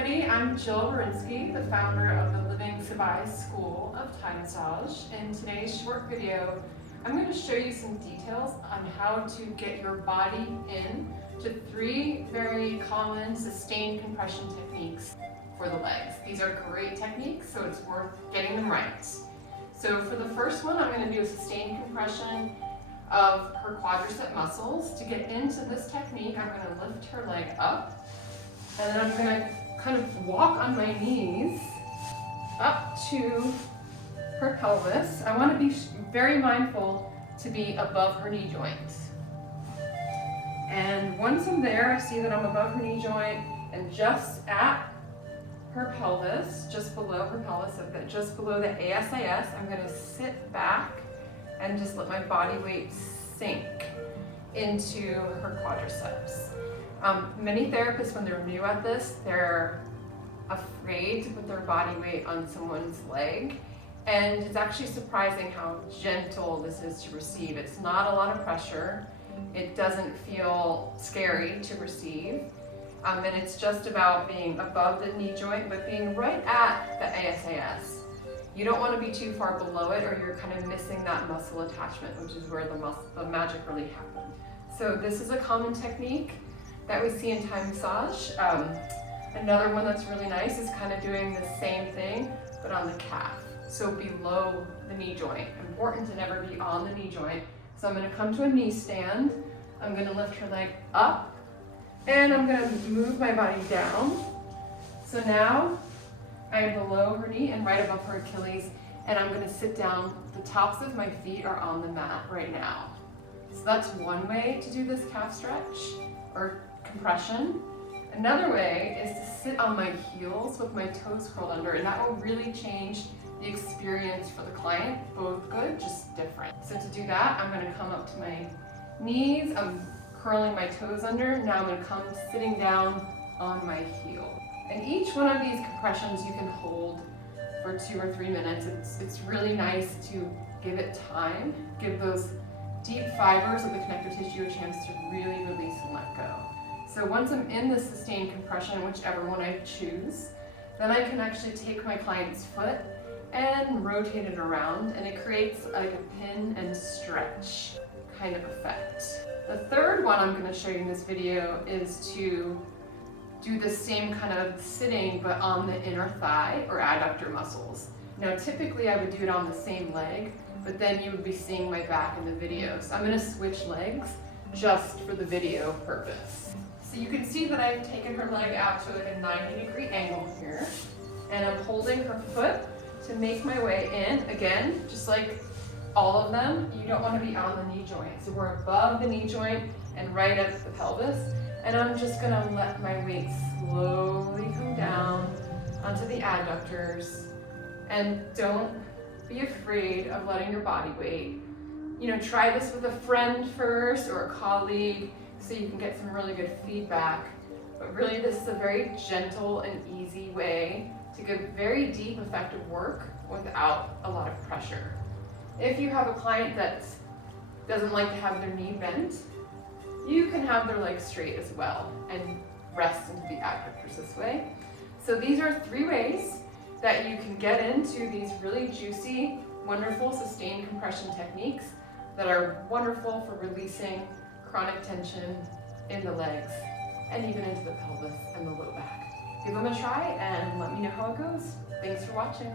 everybody, I'm Jill Burynski, the founder of the Living Sabai School of Thai Massage. In today's short video, I'm going to show you some details on how to get your body in to 3 very common sustained compression techniques for the legs. These are great techniques, so it's worth getting them right. So for the first one, I'm going to do a sustained compression of her quadricep muscles. To get into this technique, I'm going to lift her leg up, and then I'm going to kind of walk on my knees up to her pelvis. I want to be very mindful to be above her knee joint. And once I'm there, I see that I'm above her knee joint and just at her pelvis, just below her pelvis, just below the ASIS, I'm going to sit back and just let my body weight sink into her quadriceps. Many therapists, when they're new at this, they're afraid to put their body weight on someone's leg. And it's actually surprising how gentle this is to receive. It's not a lot of pressure. It doesn't feel scary to receive. And it's just about being above the knee joint, but being right at the ASIS. You don't want to be too far below it, or you're kind of missing that muscle attachment, which is where the magic really happens. So this is a common technique that we see in Thai massage. Another one that's really nice is kind of doing the same thing, but on the calf. So below the knee joint. Important to never be on the knee joint. So I'm going to come to a knee stand. I'm going to lift her leg up, and I'm going to move my body down. So now I am below her knee and right above her Achilles, and I'm going to sit down. The tops of my feet are on the mat right now. So that's one way to do this calf stretch or compression. Another way is to sit on my heels with my toes curled under, and that will really change the experience for the client. Both good, just different. So to do that, I'm going to come up to my knees. I'm curling my toes under. Now I'm going to come sitting down on my heel. And each one of these compressions you can hold for 2 or 3 minutes. It's really nice to give it time, give those deep fibers of the connective tissue a chance to really release and let go. So once I'm in the sustained compression, whichever one I choose, then I can actually take my client's foot and rotate it around, and it creates like a pin and stretch kind of effect. The third one I'm going to show you in this video is to do the same kind of sitting, but on the inner thigh or adductor muscles. Now typically I would do it on the same leg, but then you would be seeing my back in the video. So I'm going to switch legs just for the video purpose. So you can see that I've taken her leg out to like a 90-degree angle here, and I'm holding her foot to make my way in. Again, just like all of them, you don't want to be on the knee joint. So we're above the knee joint and right at the pelvis. And I'm just going to let my weight slowly come down onto the adductors. And don't be afraid of letting your body weight. Try this with a friend first or a colleague so you can get some really good feedback. But really, this is a very gentle and easy way to give very deep, effective work without a lot of pressure. If you have a client that doesn't like to have their knee bent, you can have their legs straight as well and rest into the adductors this way. So these are 3 ways that you can get into these really juicy, wonderful sustained compression techniques that are wonderful for releasing chronic tension in the legs and even into the pelvis and the low back. Give them a try and let me know how it goes. Thanks for watching.